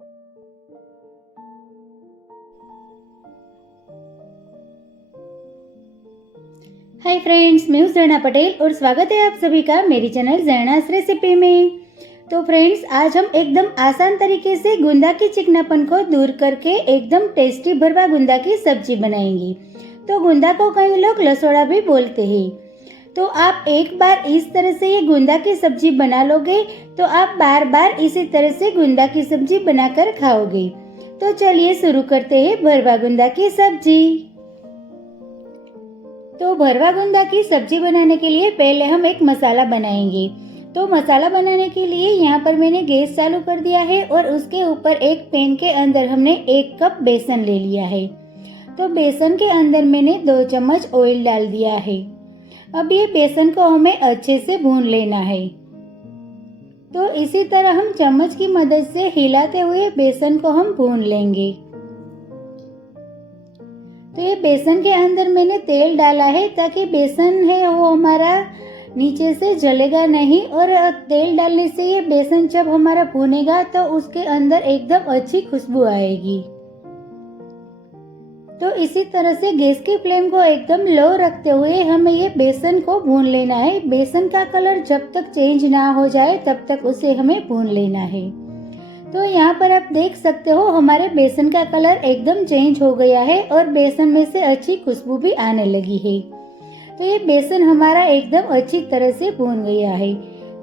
Hi friends, मैं हूँ जरना पटेल और स्वागत है आप सभी का मेरी चैनल जरनास रेसिपी में। तो फ्रेंड्स, आज हम एकदम आसान तरीके से गुंदा की चिकनापन को दूर करके एकदम टेस्टी भरवा गुंदा की सब्जी बनाएंगे। तो गुंदा को कई लोग लसोड़ा भी बोलते हैं। तो आप एक बार इस तरह से ये गुंदा की सब्जी बना लोगे तो आप बार बार इसी तरह से गुंदा की सब्जी बनाकर खाओगे। तो चलिए शुरू करते हैं भरवा गुंदा की सब्जी। तो भरवा गुंदा की सब्जी बनाने के लिए पहले हम एक मसाला बनाएंगे। तो मसाला बनाने के लिए यहाँ पर मैंने गैस चालू कर दिया है और उसके ऊपर एक पैन के अंदर हमने 1 कप बेसन ले लिया है। तो बेसन के अंदर मैंने 2 चम्मच ऑयल डाल दिया है। अब ये बेसन को हमें अच्छे से भून लेना है। तो इसी तरह हम चम्मच की मदद से हिलाते हुए बेसन को हम भून लेंगे। तो ये बेसन के अंदर मैंने तेल डाला है ताकि बेसन है वो हमारा नीचे से जलेगा नहीं, और तेल डालने से ये बेसन जब हमारा भुनेगा तो उसके अंदर एकदम अच्छी खुशबू आएगी। तो इसी तरह से गैस की फ्लेम को एकदम लो रखते हुए हमें ये बेसन को भून लेना है। बेसन का कलर जब तक चेंज ना हो जाए तब तक उसे हमें भून लेना है। तो यहाँ पर आप देख सकते हो हमारे बेसन का कलर एकदम चेंज हो गया है और बेसन में से अच्छी खुशबू भी आने लगी है। तो ये बेसन हमारा एकदम अच्छी तरह से भून गया है।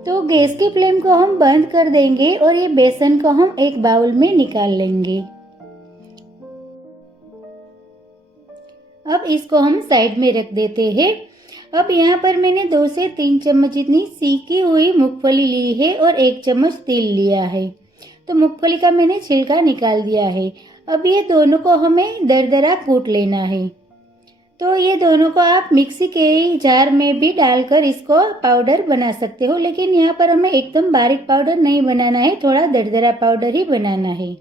तो गैस की फ्लेम को हम बंद कर देंगे और ये बेसन को हम एक बाउल में निकाल लेंगे। अब इसको हम साइड में रख देते हैं। अब यहाँ पर मैंने 2 से 3 चम्मच जितनी सीकी हुई मूंगफली ली है और 1 चम्मच तिल लिया है। तो मूंगफली का मैंने छिलका निकाल दिया है। अब ये दोनों को हमें दरदरा कूट लेना है। तो ये दोनों को आप मिक्सी के जार में भी डालकर इसको पाउडर बना सकते हो, लेकिन यहाँ पर हमें एकदम बारीक पाउडर नहीं बनाना है, थोड़ा दरदरा पाउडर ही बनाना है।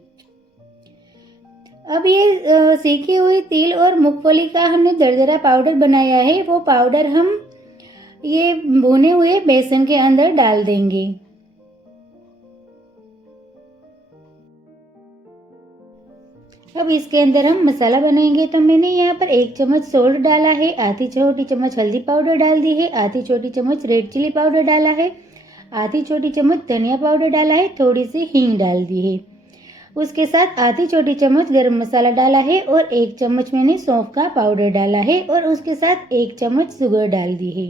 अब ये सेकी हुई तिल और मूंगफली का हमने दरदरा पाउडर बनाया है, वो पाउडर हम ये भुने हुए बेसन के अंदर डाल देंगे। अब इसके अंदर हम मसाला बनाएंगे। तो मैंने यहाँ पर 1 चम्मच सोल्ट डाला है, आधी छोटी चम्मच हल्दी पाउडर डाल दी है, आधी छोटी चम्मच रेड चिली पाउडर डाला है, आधी छोटी चम्मच धनिया पाउडर डाला है, थोड़ी सी हींग डाल दी है। उसके साथ आधी छोटी चम्मच गरम मसाला डाला है और 1 चम्मच मैंने सौंफ का पाउडर डाला है और उसके साथ 1 चम्मच शुगर डाल दी है।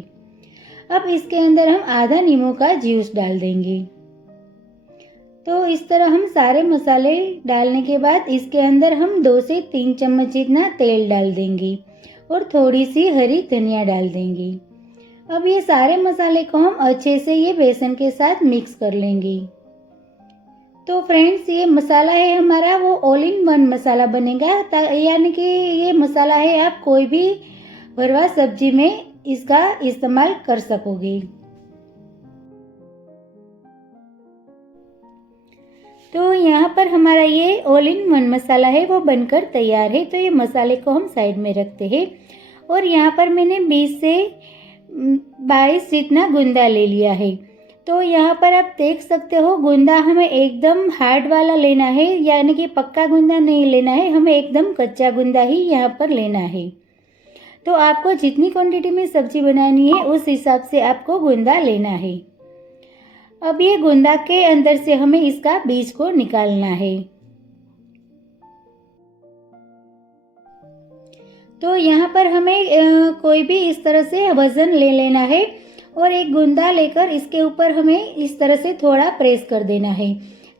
अब इसके अंदर हम आधा नींबू का जूस डाल देंगे। तो इस तरह हम सारे मसाले डालने के बाद इसके अंदर हम 2 से 3 चम्मच जितना तेल डाल देंगे और थोड़ी सी हरी धनिया डाल देंगे। अब ये सारे मसाले को हम अच्छे से ये बेसन के साथ मिक्स कर लेंगे। तो फ्रेंड्स, ये मसाला है हमारा वो ऑल इन वन मसाला बनेगा, यानी कि ये मसाला है आप कोई भी भरवा सब्जी में इसका इस्तेमाल कर सकोगे। तो यहाँ पर हमारा ये ऑल इन वन मसाला है वो बनकर तैयार है। तो ये मसाले को हम साइड में रखते हैं और यहाँ पर मैंने 20 से 22 जितना गुंदा ले लिया है। तो यहाँ पर आप देख सकते हो गुंदा हमें एकदम हार्ड वाला लेना है, यानी कि पक्का गुंदा नहीं लेना है, हमें एकदम कच्चा गुंदा ही यहाँ पर लेना है। तो आपको जितनी क्वांटिटी में सब्जी बनानी है उस हिसाब से आपको गुंदा लेना है। अब ये गुंदा के अंदर से हमें इसका बीज को निकालना है। तो यहाँ पर हमें कोई भी इस तरह से वजन ले लेना है और एक गुंदा लेकर इसके ऊपर हमें इस तरह से थोड़ा प्रेस कर देना है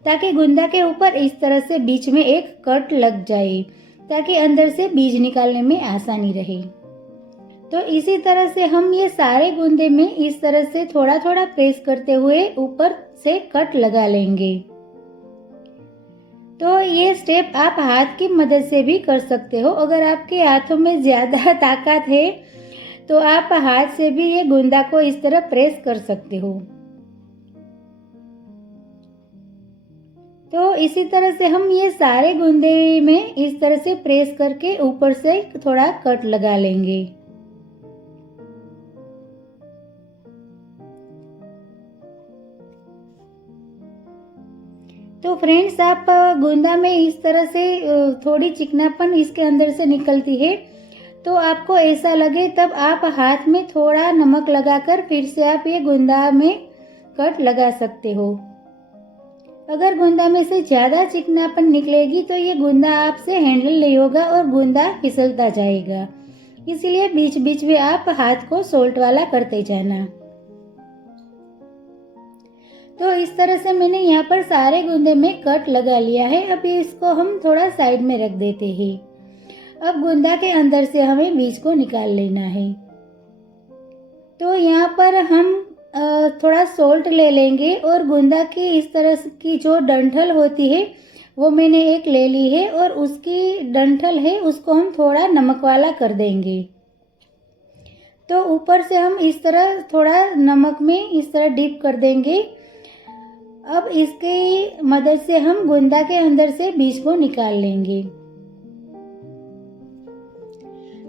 ताकि गुंदा के ऊपर इस तरह से बीच में एक कट लग जाए, ताकि अंदर से बीज निकालने में आसानी रहे। तो इसी तरह से हम ये सारे गुंदे में इस तरह से थोड़ा थोड़ा प्रेस करते हुए ऊपर से कट लगा लेंगे। तो ये स्टेप आप हाथ की मदद से भी कर सकते हो। अगर आपके हाथों में ज़्यादा ताकत है तो आप हाथ से भी ये गुंदा को इस तरह प्रेस कर सकते हो। तो इसी तरह से हम ये सारे गुंदे में इस तरह से प्रेस करके ऊपर से थोड़ा कट लगा लेंगे। तो फ्रेंड्स, आप गोंदा में इस तरह से थोड़ी चिकनापन इसके अंदर से निकलती है, तो आपको ऐसा लगे तब आप हाथ में थोड़ा नमक लगाकर फिर से आप ये गोंदा में कट लगा सकते हो। अगर गोंदा में से ज़्यादा चिकनापन निकलेगी तो ये गोंदा आपसे हैंडल नहीं होगा और गोंदा फिसलता जाएगा। इसलिए बीच बीच में आप हाथ को सोल्ट वाला करते जाना। तो इस तरह से मैंने यहाँ पर सारे गोंदे में कट लगा लिया है। अब इसको हम थोड़ा साइड में रख देते हैं। अब गोंदा के अंदर से हमें बीज को निकाल लेना है। तो यहाँ पर हम थोड़ा सोल्ट ले लेंगे और गोंदा की इस तरह की जो डंठल होती है वो मैंने एक ले ली है और उसकी डंठल है उसको हम थोड़ा नमक वाला कर देंगे। तो ऊपर से हम इस तरह थोड़ा नमक में इस तरह डिप कर देंगे। अब इसकी मदद से हम गोंदा के अंदर से बीज को निकाल लेंगे।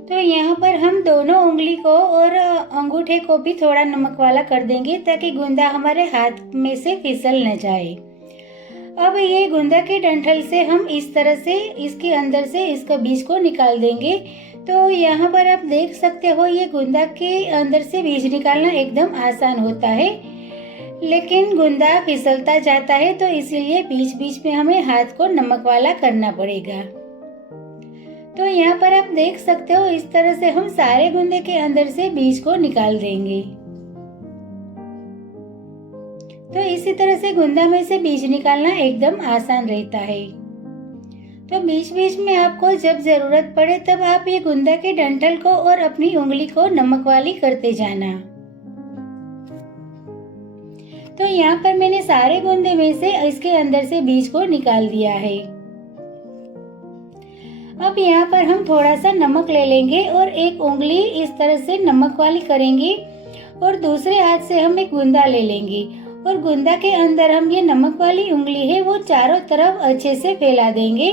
तो यहाँ पर हम दोनों उंगली को और अंगूठे को भी थोड़ा नमक वाला कर देंगे ताकि गोंदा हमारे हाथ में से फिसल न जाए। अब ये गोंदा के डंठल से हम इस तरह से इसके अंदर से इसका बीज को निकाल देंगे। तो यहाँ पर आप देख सकते हो ये गोंदा के अंदर से बीज निकालना एकदम आसान होता है, लेकिन गोंदा फिसलता जाता है, तो इसीलिए बीच बीच में हमें हाथ को नमक वाला करना पड़ेगा। तो यहाँ पर आप देख सकते हो इस तरह से हम सारे गोंदे के अंदर से बीज को निकाल देंगे। तो इसी तरह से गोंदा में से बीज निकालना एकदम आसान रहता है। तो बीच बीच में आपको जब जरूरत पड़े तब आप ये गोंदा के डंठल को और अपनी उंगली को नमक वाली करते जाना। तो यहाँ पर मैंने सारे गोंदे में से इसके अंदर से बीज को निकाल दिया है। अब यहाँ पर हम थोड़ा सा नमक ले लेंगे और एक उंगली इस तरह से नमक वाली करेंगे और दूसरे हाथ से हम एक गोंदा ले लेंगे और गोंदा के अंदर हम ये नमक वाली उंगली है वो चारों तरफ अच्छे से फैला देंगे।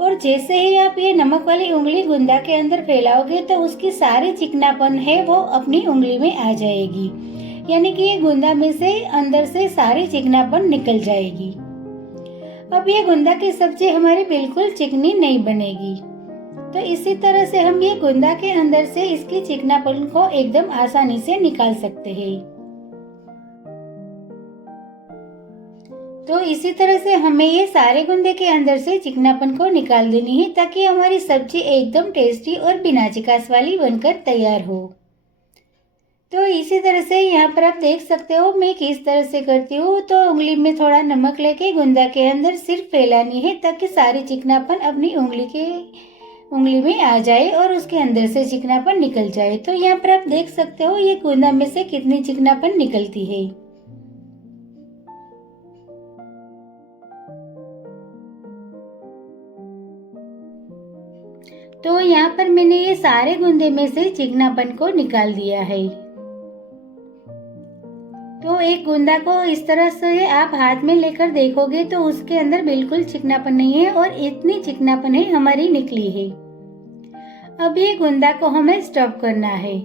और जैसे ही आप ये नमक वाली उंगली गोंदा के अंदर फैलाओगे तो उसकी सारी चिकनापन है वो अपनी उंगली में आ जाएगी, यानी कि ये गोंदा में से अंदर से सारी चिकनापन निकल जाएगी। अब ये गोंदा की सब्जी हमारी बिल्कुल चिकनी नहीं बनेगी। तो इसी तरह से हम ये गोंदा के अंदर से इसकी चिकनापन को एकदम आसानी से निकाल सकते हैं। तो इसी तरह से हमें ये सारे गोंदे के अंदर से चिकनापन को निकाल देनी है ताकि हमारी सब्जी एकदम टेस्टी और बिना चिकास वाली बनकर तैयार हो। तो इसी तरह से यहाँ पर आप देख सकते हो मैं किस तरह से करती हूँ। तो उंगली में थोड़ा नमक लेके गोंदा के अंदर सिर्फ फैलानी है ताकि सारी चिकनापन अपनी उंगली में आ जाए और उसके अंदर से चिकनापन निकल जाए। तो यहाँ पर आप देख सकते हो ये गोंदा में से कितनी चिकनापन निकलती है। तो यहाँ पर मैंने ये सारे गोंदे में से चिकनापन को निकाल दिया है। तो एक गोंदा को इस तरह से आप हाथ में लेकर देखोगे तो उसके अंदर बिल्कुल चिकनापन नहीं है और इतनी चिकनापन है हमारी निकली है। अब ये गोंदा को हमें स्टफ करना है।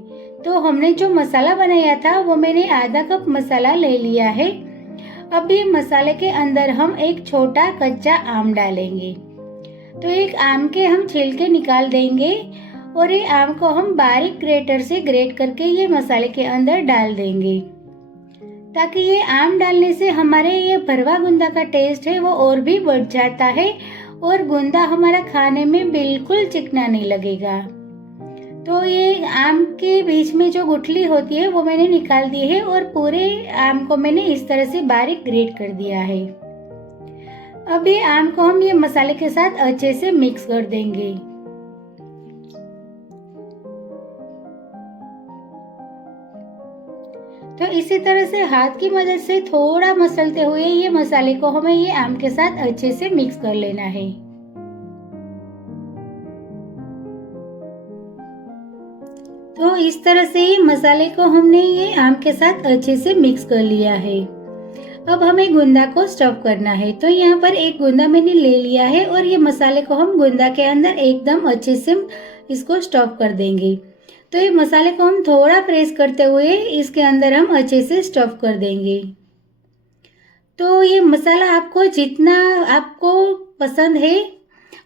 तो हमने जो मसाला बनाया था वो मैंने आधा कप मसाला ले लिया है। अब ये मसाले के अंदर हम एक छोटा कच्चा आम डालेंगे। तो एक आम के हम छिलके निकाल देंगे और ये आम को हम बारीक ग्रेटर से ग्रेट करके ये मसाले के अंदर डाल देंगे ताकि ये आम डालने से हमारे ये भरवा गोंदा का टेस्ट है वो और भी बढ़ जाता है और गोंदा हमारा खाने में बिल्कुल चिकना नहीं लगेगा। तो ये आम के बीच में जो गुठली होती है वो मैंने निकाल दी है और पूरे आम को मैंने इस तरह से बारीक ग्रेट कर दिया है। अब ये आम को हम ये मसाले के साथ अच्छे से मिक्स कर देंगे। तो इसी तरह से हाथ की मदद से थोड़ा मसलते हुए ये मसाले को हमें ये आम के साथ अच्छे से मिक्स कर लेना है। तो इस तरह से ये मसाले को हमने ये आम के साथ अच्छे से मिक्स कर लिया है। अब हमें गोंदा को स्टफ करना है। तो यहाँ पर एक गोंदा मैंने ले लिया है और ये मसाले को हम गोंदा के अंदर एकदम अच्छे से इसको स्टफ कर देंगे। तो ये मसाले को हम थोड़ा प्रेस करते हुए इसके अंदर हम अच्छे से स्टफ कर देंगे। तो ये मसाला आपको जितना आपको पसंद है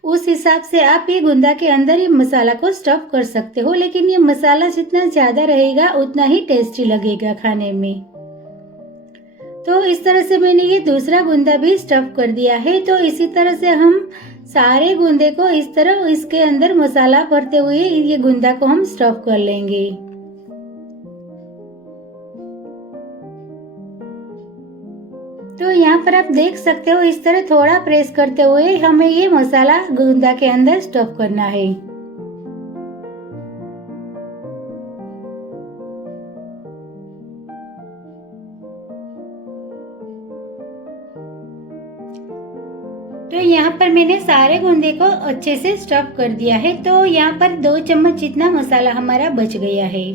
उस हिसाब से आप ये गुंदा के अंदर ये मसाला को स्टफ कर सकते हो, लेकिन ये मसाला जितना ज़्यादा रहेगा उतना ही टेस्टी लगेगा खाने में। तो इस तरह से मैंने ये दूसरा गुंदा भी स्टफ कर दिया है। तो इसी तरह से हम सारे गुंदे को इस तरह इसके अंदर मसाला भरते हुए ये गुंदा को हम स्टफ कर लेंगे। तो यहाँ पर आप देख सकते हो इस तरह थोड़ा प्रेस करते हुए हमें ये मसाला गुंदा के अंदर स्टफ करना है। तो यहाँ पर मैंने सारे गुंदे को अच्छे से स्टफ कर दिया है। तो यहाँ पर 2 चम्मच जितना मसाला हमारा बच गया है।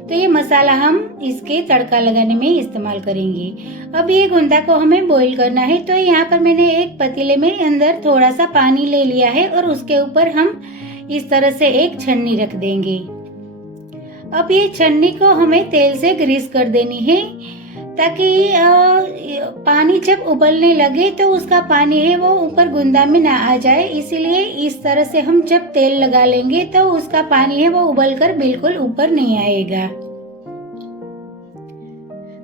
तो ये मसाला हम इसके तड़का लगाने में इस्तेमाल करेंगे। अब ये गुंदा को हमें बॉईल करना है। तो यहाँ पर मैंने एक पतीले में अंदर थोड़ा सा पानी ले लिया है और उसके ऊपर हम इस तरह से एक छन्नी रख देंगे। अब ये छन्नी को हमें तेल से ग्रीस कर देनी है, ताकि पानी जब उबलने लगे तो उसका पानी है वो ऊपर गुंदा में ना आ जाए। इसीलिए इस तरह से हम जब तेल लगा लेंगे तो उसका पानी है वो उबलकर बिल्कुल ऊपर नहीं आएगा।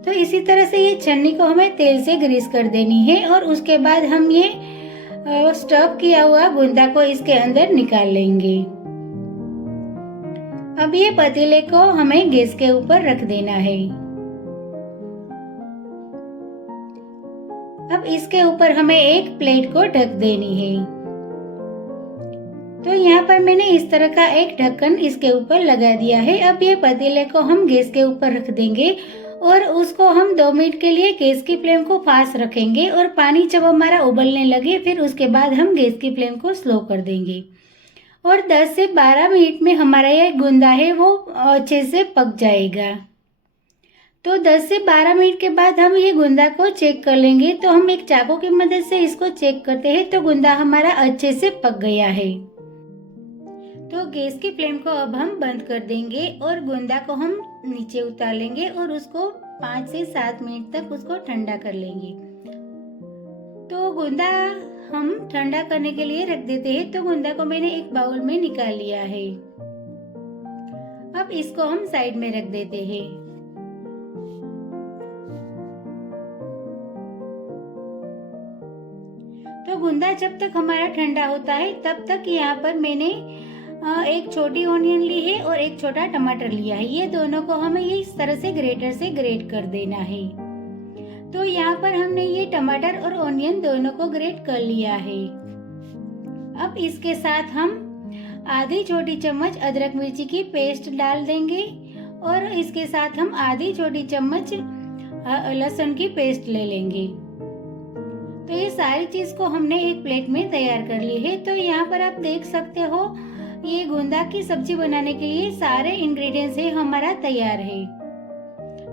तो इसी तरह से ये छन्नी को हमें तेल से ग्रीस कर देनी है और उसके बाद हम ये स्टफ किया हुआ गुंदा को इसके अंदर निकाल लेंगे। अब ये पतीले को हमें गैस के ऊपर रख देना है। अब इसके ऊपर हमें एक प्लेट को ढक देनी है। तो यहाँ पर मैंने इस तरह का एक ढक्कन इसके ऊपर लगा दिया है। अब ये पतीले को हम गैस के ऊपर रख देंगे और उसको हम 2 मिनट के लिए गैस की फ्लेम को फास्ट रखेंगे और पानी जब हमारा उबलने लगे फिर उसके बाद हम गैस की फ्लेम को स्लो कर देंगे और 10 से 12 मिनट में हमारा ये गुंदा है वो अच्छे से पक जाएगा। तो 10 से 12 मिनट के बाद हम ये गुंदा को चेक कर लेंगे। तो हम एक चाकू की मदद से इसको चेक करते हैं। तो गुंदा हमारा अच्छे से पक गया है। तो गैस की फ्लेम को अब हम बंद कर देंगे और गुंदा को हम नीचे उतार लेंगे और उसको 5 से 7 मिनट तक उसको ठंडा कर लेंगे। तो गुंदा हम ठंडा करने के लिए रख देते हैं। तो गुंदा को मैंने एक बाउल में निकाल लिया है। अब इसको हम साइड में रख देते हैं। तो गुंदा जब तक हमारा ठंडा होता है तब तक यहाँ पर मैंने एक छोटी ऑनियन ली है और एक छोटा टमाटर लिया है। ये दोनों को हमें ये इस तरह से ग्रेटर से ग्रेट कर देना है। तो यहाँ पर हमने ये टमाटर और ऑनियन दोनों को ग्रेट कर लिया है। अब इसके साथ हम आधी छोटी चम्मच अदरक मिर्ची की पेस्ट डाल देंगे और इसके साथ हम आधी छोटी चम्मच लहसुन की पेस्ट ले लेंगे। तो ये सारी चीज को हमने एक प्लेट में तैयार कर ली है। तो यहाँ पर आप देख सकते हो ये गुंदा की सब्जी बनाने के लिए सारे इंग्रेडिएंट्स है हमारा तैयार है।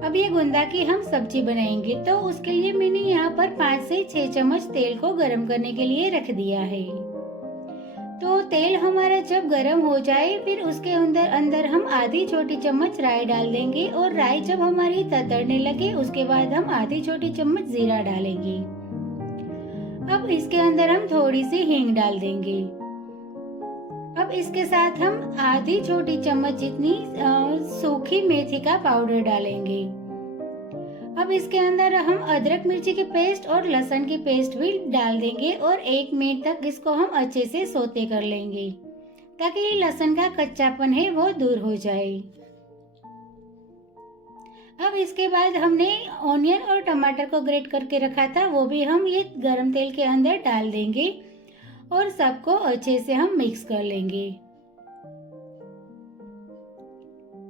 अब ये गुंदा की हम सब्जी बनाएंगे। तो उसके लिए मैंने यहाँ पर 5 से 6 चम्मच तेल को गरम करने के लिए रख दिया है। तो तेल हमारा जब गरम हो जाए फिर उसके अंदर हम आधी छोटी चम्मच राई डाल देंगे और राई जब हमारी ततरने लगे उसके बाद हम आधी छोटी चम्मच जीरा डालेंगे। अब इसके अंदर हम थोड़ी सी हींग डाल देंगे। अब इसके साथ हम आधी छोटी चम्मच जितनी सूखी मेथी का पाउडर डालेंगे। अब इसके अंदर हम अदरक मिर्ची की पेस्ट और लहसुन की पेस्ट भी डाल देंगे और 1 मिनट तक इसको हम अच्छे से सौते कर लेंगे ताकि ये लहसुन का कच्चापन है वो दूर हो जाए। अब इसके बाद हमने ऑनियन और टमाटर को ग्रेट करके रखा था वो भी हम ये गरम तेल के अंदर डाल देंगे और सबको अच्छे से हम मिक्स कर लेंगे।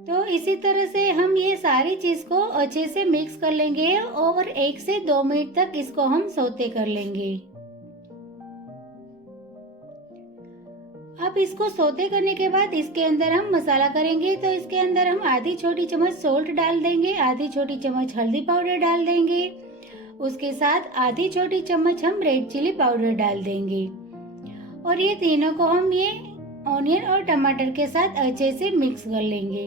तो इसी तरह से हम ये सारी चीज को अच्छे से मिक्स कर लेंगे और 1 से 2 मिनट तक इसको हम सौते कर लेंगे। अब इसको सौते करने के बाद इसके अंदर हम मसाला करेंगे। तो इसके अंदर हम आधी छोटी चम्मच सोल्ट डाल देंगे, आधी छोटी चम्मच हल्दी पाउडर डाल देंगे, उसके साथ आधी छोटी चम्मच हम रेड चिली पाउडर डाल देंगे और ये तीनों को हम ये ऑनियन और टमाटर के साथ अच्छे से मिक्स कर लेंगे।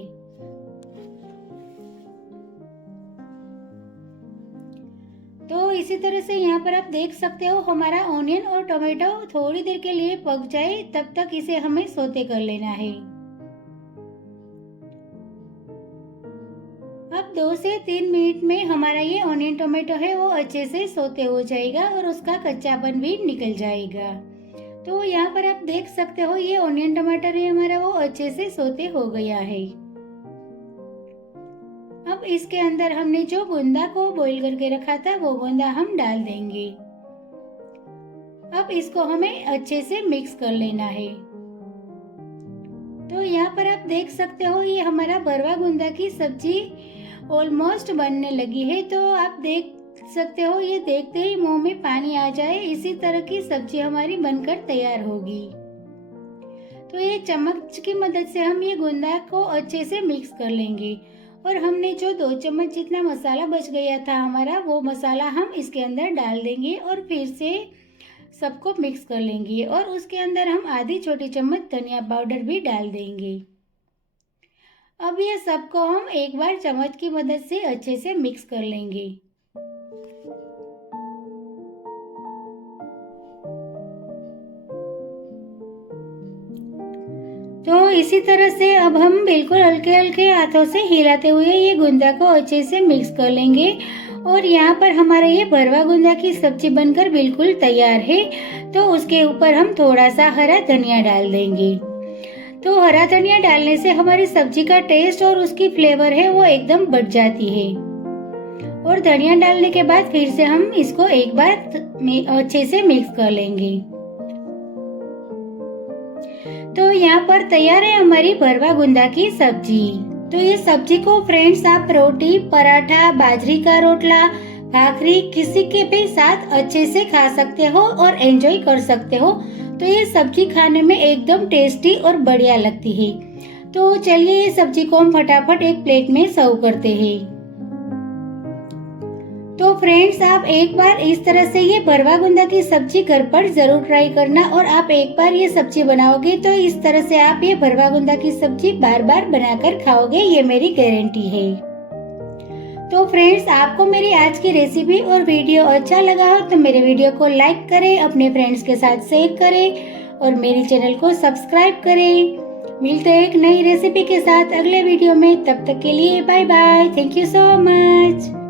तो इसी तरह से यहाँ पर आप देख सकते हो हमारा ऑनियन और टोमेटो थोड़ी देर के लिए पक जाए, तब तक इसे हमें सौते कर लेना है। अब 2 से 3 मिनट में हमारा ये ऑनियन टोमेटो है वो अच्छे से सौते हो जाएगा और उसका कच्चापन भी निकल जाएगा। तो यहाँ पर आप देख सकते हो ये ऑनियन टमाटर है हमारा वो अच्छे से सौते हो गया है। अब इसके अंदर हमने जो गोंदा को बॉईल करके रखा था वो गोंदा हम डाल देंगे। अब इसको हमें अच्छे से मिक्स कर लेना है। तो यहाँ पर आप देख सकते हो ये हमारा भरवा गोंदा की सब्जी ऑलमोस्ट बनने लगी है। तो आप देख सकते हो ये देखते ही मुंह में पानी आ जाए, इसी तरह की सब्जी हमारी बनकर तैयार होगी। तो ये चम्मच की मदद से हम ये गोंदा को अच्छे से मिक्स कर लेंगे और हमने जो 2 चम्मच जितना मसाला बच गया था हमारा वो मसाला हम इसके अंदर डाल देंगे और फिर से सबको मिक्स कर लेंगे और उसके अंदर हम आधी छोटी चम्मच धनिया पाउडर भी डाल देंगे। अब ये सबको हम एक बार चम्मच की मदद से अच्छे से मिक्स कर लेंगे। तो इसी तरह से अब हम बिल्कुल हल्के हल्के हाथों से हिलाते हुए ये गोंदा को अच्छे से मिक्स कर लेंगे और यहाँ पर हमारा ये भरवा गोंदा की सब्जी बनकर बिल्कुल तैयार है। तो उसके ऊपर हम थोड़ा सा हरा धनिया डाल देंगे। तो हरा धनिया डालने से हमारी सब्जी का टेस्ट और उसकी फ्लेवर है वो एकदम बढ़ जाती है। और धनिया डालने के बाद फिर से हम इसको एक बार अच्छे से मिक्स कर लेंगे। तो यहाँ पर तैयार है हमारी भरवा गोंदा की सब्जी। तो ये सब्जी को फ्रेंड्स आप रोटी, पराठा, बाजरी का रोटला, भाकरी किसी के भी साथ अच्छे से खा सकते हो और एंजॉय कर सकते हो। तो ये सब्जी खाने में एकदम टेस्टी और बढ़िया लगती है। तो चलिए ये सब्जी को हम फटाफट एक प्लेट में सर्व करते हैं। तो फ्रेंड्स आप एक बार इस तरह से ये भरवा गोंदा की सब्जी घर पर जरूर ट्राई करना और आप एक बार ये सब्जी बनाओगे तो इस तरह से आप ये भरवा गोंदा की सब्जी बार बार बनाकर खाओगे, ये मेरी गारंटी है। तो फ्रेंड्स आपको मेरी आज की रेसिपी और वीडियो अच्छा लगा हो तो मेरे वीडियो को लाइक करें, अपने फ्रेंड्स के साथ शेयर करें और मेरे चैनल को सब्सक्राइब करें। मिलते हैं एक नई रेसिपी के साथ अगले वीडियो में, तब तक के लिए bye bye. Thank you so much.